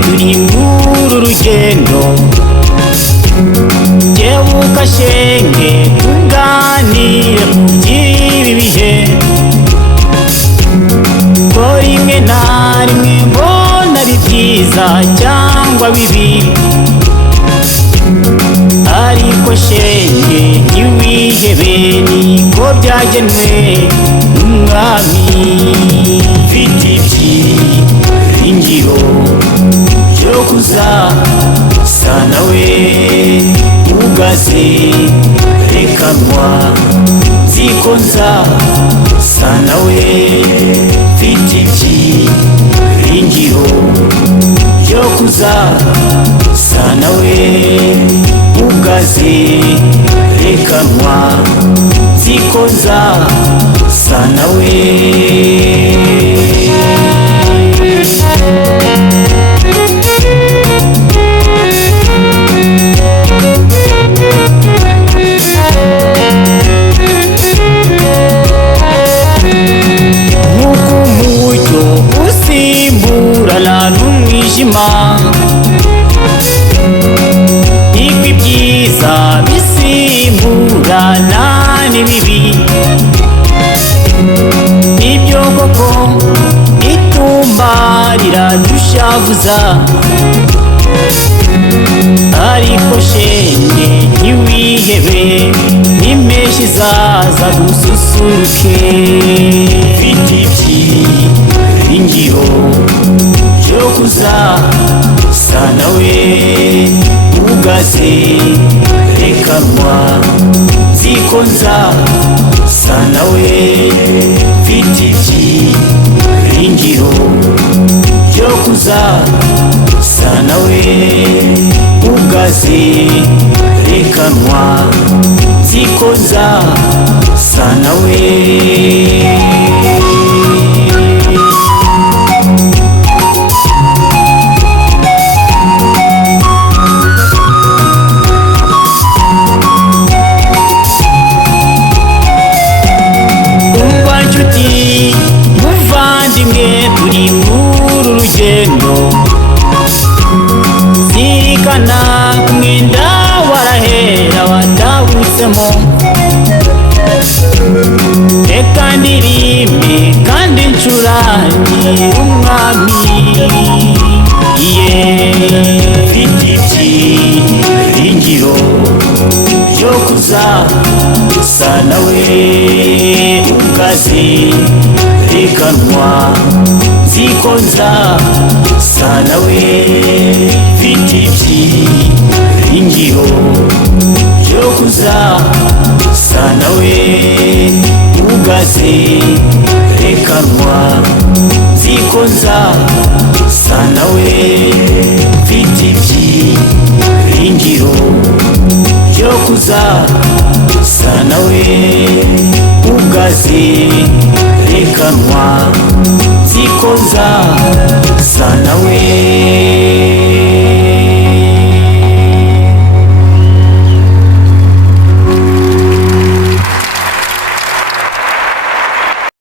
turi nguru rugendo jebuka shenge tuganire ku by'ibi bihe ko rimwe na rimwe mbona ari byiza cyangwa bibi ariko shenge ntiwihebe niko byagenwe n'umwami mfite ibyiringiro byo kuzasa nawe ugazerekanwa nziko nzasa nawe mfite ibyiringiro byo kuzasa nawe ugazerekanwa nziko nzasa nawe niko ibyiza bisimburana n'ibibi nibyo koko itumba riradushavuza ariko shenge ntiwihebe n'impeshyi zaza dususuruke mfite ibyiringiro byo kuzasa nawe ugazerekanwa nziko nzasa nawe mfite ibyiringiro byo kuzasa nawe ugazerekanwa nziko nzasa nawe turi nguru rugendo zirikana mwenda warahera watabutsemo reka ndirimbe kandi ncurangire umwami mfite ibyiringiro byo kuzasa nawe ugazerekanwa nziko nzasa nawe mfite ibyiringiro byo kuzasa nawe ugazerekanwa nziko nzasa nawe mfite ibyiringiro byo kuzasa nawe ugazerekanwa nziko nzasa nawe